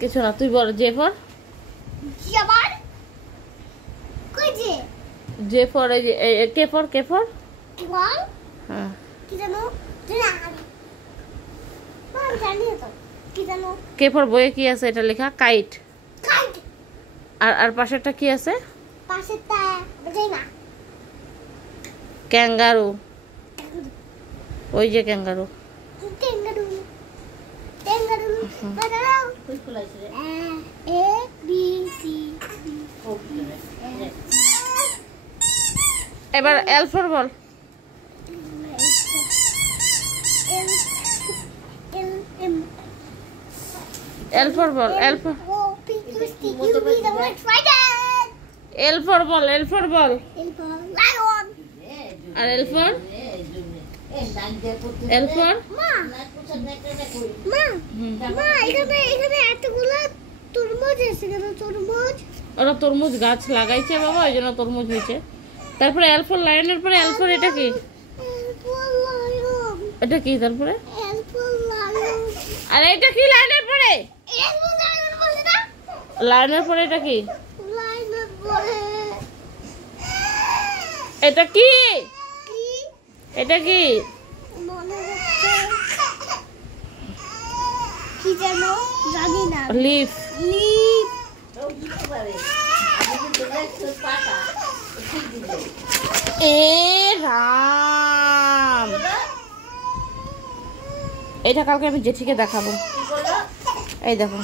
কিছু না, তুই বল। জে ফর জে ফর এই যে কে ফর হ্যাঁ কে ফর বইয়ে কি আছে এটা লেখা? কাইট। আর পাশেরটা কি আছে? ক্যাঙ্গারু। ওই যে ক্যাঙ্গারু। এবার L for ball. L for ball. L for ball. L for ball. আর এল ফর ওরা তরমুজ গাছ লাগাইছে বাবা, ওই জন্য তরমুজ হয়েছে। তারপরে এল ফর লায়নের পরে এল ফর এটা কি? এটা কি তারপরে? আর এটা কি লায়নের পরে? লায়নের পরে এটা কি? এটা কি? এটা কি? কি জানো জানি না। লিফ। এ রাম, এটা কালকে আমি জেঠিকে দেখাবো। এই দেখো।